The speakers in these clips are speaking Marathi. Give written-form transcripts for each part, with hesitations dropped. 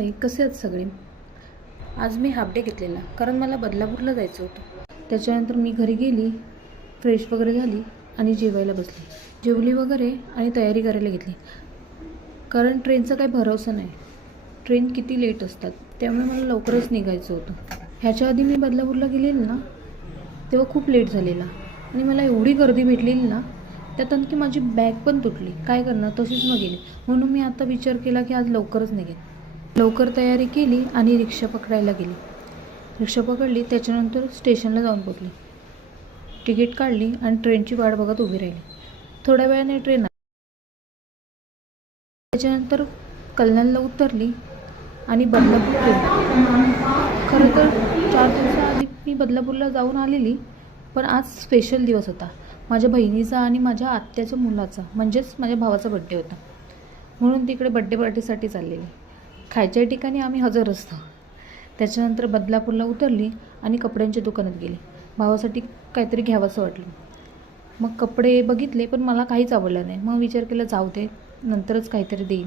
हाय, कसे आहेत सगळे? आज मी हाफ डे घेतलेला कारण मला बदलापूरला जायचं होतं. त्याच्यानंतर मी घरी गेली, फ्रेश वगैरे झाली आणि जेवायला बसली. जेवली वगैरे आणि तयारी करायला घेतली कारण ट्रेनचा काही भरोसा नाही. ट्रेन किती लेट असतात, त्यामुळे मला लवकरच निघायचं होतं. ह्याच्या आधी मी बदलापूरला गेलेली ना, तेव्हा खूप लेट झालेला आणि मला एवढी गर्दी भेटलेली ना, त्यात आणखी माझी बॅग पण तुटली. काय करणार, तशीच मग गेली. म्हणून मी आता विचार केला की आज लवकरच निघेन. लवकर तयारी केली आणि रिक्षा पकडायला गेली. रिक्षा पकडली, त्याच्यानंतर स्टेशनला जाऊन पोचली. तिकीट काढली आणि ट्रेनची वाट बघत उभी राहिली. थोड्या वेळाने ट्रेन आली. त्याच्यानंतर कल्याणला उतरली आणि बदलापूर गेली. खरं तर 4 दिवसाआधी मी बदलापूरला जाऊन आलेली, पण आज स्पेशल दिवस होता. माझ्या बहिणीचा आणि माझ्या आत्याच्या मुलाचा म्हणजेच माझ्या भावाचा बड्डे होता, म्हणून तिकडे बड्डे पार्टीसाठी चाललेली. खायच्या ठिकाणी आम्ही हजर असतो. त्याच्यानंतर बदलापूरला उतरली आणि कपड्यांच्या दुकानात गेली. भावासाठी काहीतरी घ्यावंसं वाटलं. मग कपडे बघितले, पण मला काहीच आवडलं नाही. मग विचार केला जाऊ दे, नंतरच काहीतरी देईन.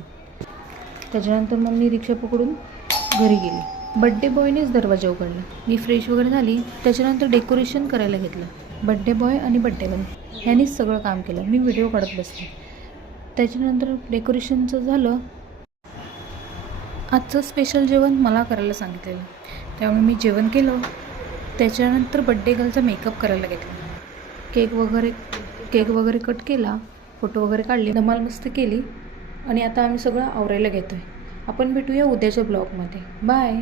त्याच्यानंतर मग मी रिक्षा पकडून घरी गेली. बड्डे बॉयनेच दरवाजा उघडला. मी फ्रेश वगैरे झाली, त्याच्यानंतर डेकोरेशन करायला घेतलं. बड्डे बॉय आणि बड्डे गर्ल ह्यांनीच सगळं काम केलं. मी व्हिडिओ काढत बसले. त्याच्यानंतर डेकोरेशनचं झालं. आजचं स्पेशल जेवण मला करायला सांगितलेलं, त्यामुळे मी जेवण केलं. त्याच्यानंतर बड्डे गर्लचा मेकअप करायला घेतला. केक वगैरे कट केला, फोटो वगैरे काढले, धमाल मस्त केली आणि आता आम्ही सगळं आवरायला घेतो आहे. आपण भेटूया उद्याच्या ब्लॉगमध्ये. बाय.